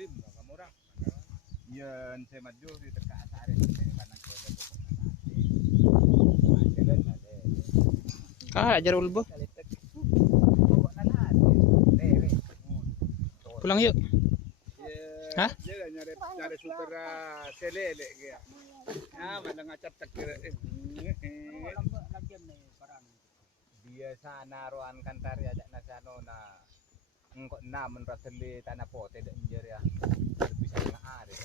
lim kamu orang. Iya, saya maju di dekat sare kanan kiri. Ajar ulbo. Pulang yuk. Hah? Dia nyari supera selele dia. Ah, mana ngacap tak kira. Dia sana roan kantar ya dak nasano na. Engko na menrateli tanah pote dak injer ya. Bisa ngah deh.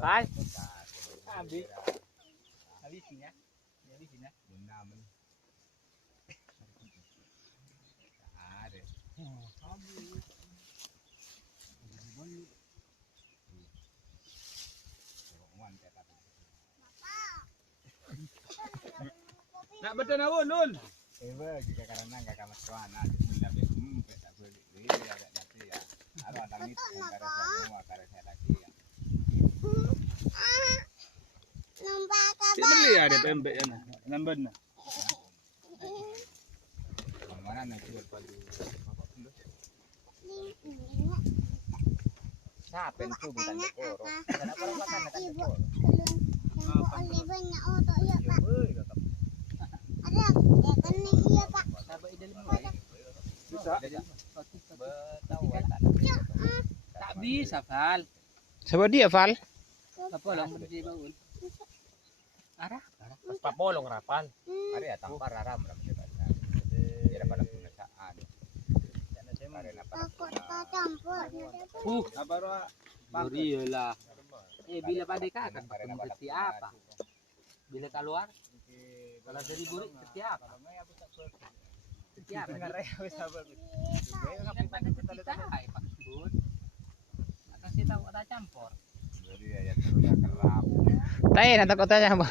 Hai. Ambil. Habisnya. Habisnya. Benamen. Ada. Nak betul awon lun. Jika karena enggak kamas kawana, bila tak boleh agak nanti ya. Ada langit negara semua karena saya lagi ya. Sini ya ada pembek ya nah. Lamban nah. Mana nak jual padu. Siapa yang tu bukan dekor. Kenapa orang makan nak dekor? Oleh banyak otak ya Pak. Ada kan iya Pak. Bisa. Tak bisa, Val. Siapa dia, Val? Apa lang di baul? Arah. Pas papolong rapal. Hari ya tampar aram ram sebab. Dia pada penasaan. Takut campur. Apa roa? Baru lah. Bila pada kakak ketemu siapa? Bila keluar? Kalau dari burik setiap. Setiap. Akan saya tahu ada campur. Jadi ya sudah kelap. Tayo, natakot tayo.